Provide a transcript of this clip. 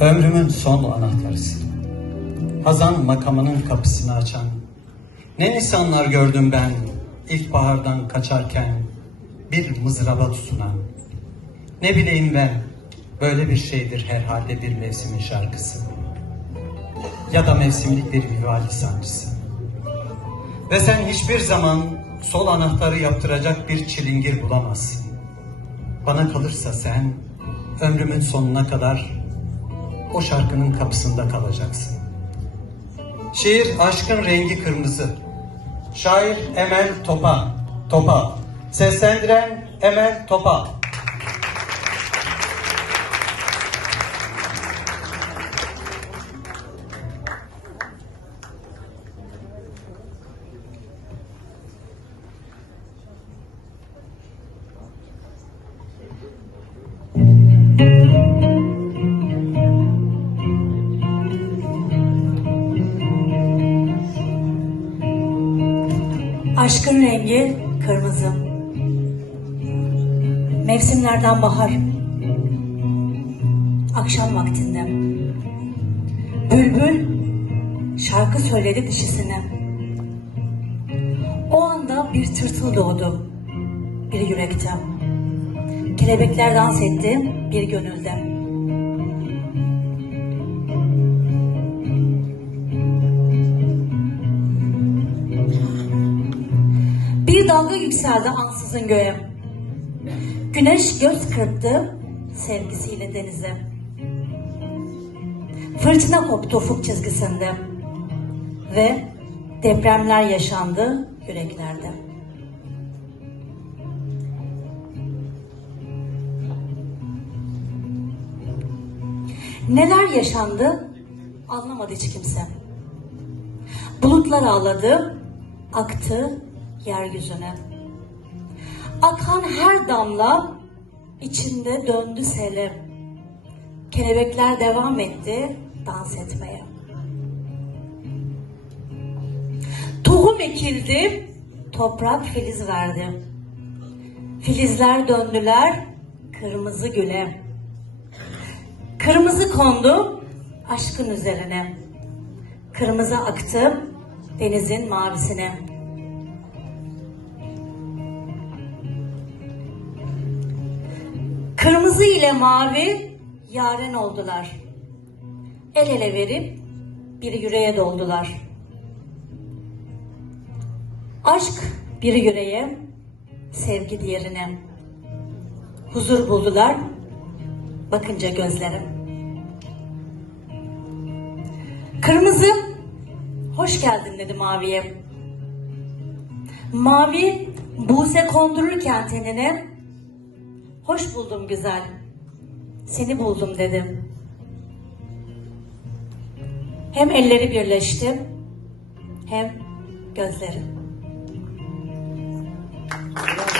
Ömrümün son anahtarısın. Hazan makamının kapısını açan. Ne nisanlar gördüm ben ilkbahardan kaçarken bir mızraba tutunan. Ne bileyim ben böyle bir şeydir herhalde bir mevsimin şarkısı. Ya da mevsimlik bir vivali sancısı. Ve sen hiçbir zaman sol anahtarı yaptıracak bir çilingir bulamazsın. Bana kalırsa sen ömrümün sonuna kadar o şarkının kapısında kalacaksın. Şiir aşkın rengi kırmızı. Şair Emel Topa. Topa. Seslendiren Emel Topa. Aşkın rengi kırmızı. Mevsimlerden bahar. Akşam vaktinde. Bülbül şarkı söyledi dişisine. O anda bir tırtıl doğdu bir yürekte. Kelebekler dans etti bir gönülde. Dalga yükseldi ansızın göğe. Güneş göz kırptı sevgisiyle denize. Fırtına koptu ufuk çizgisinde. Ve depremler yaşandı yüreklerde. Neler yaşandı anlamadı hiç kimse. Bulutlar ağladı, aktı yeryüzüne. Akan her damla içinde döndü sele. Kelebekler devam etti dans etmeye. Tohum ekildi, toprak filiz verdi. Filizler döndüler kırmızı güle. Kırmızı kondu aşkın üzerine. Kırmızı aktı denizin mavisine. Kırmızı ile mavi yaren oldular. El ele verip bir yüreğe doldular. Aşk bir yüreğe, sevgi diğerine. Huzur buldular bakınca gözlere. Kırmızı, hoş geldin dedi maviye. Mavi, Buse kondururken tenine, hoş buldum güzel, seni buldum dedim. Hem elleri birleşti, hem gözleri. Bravo.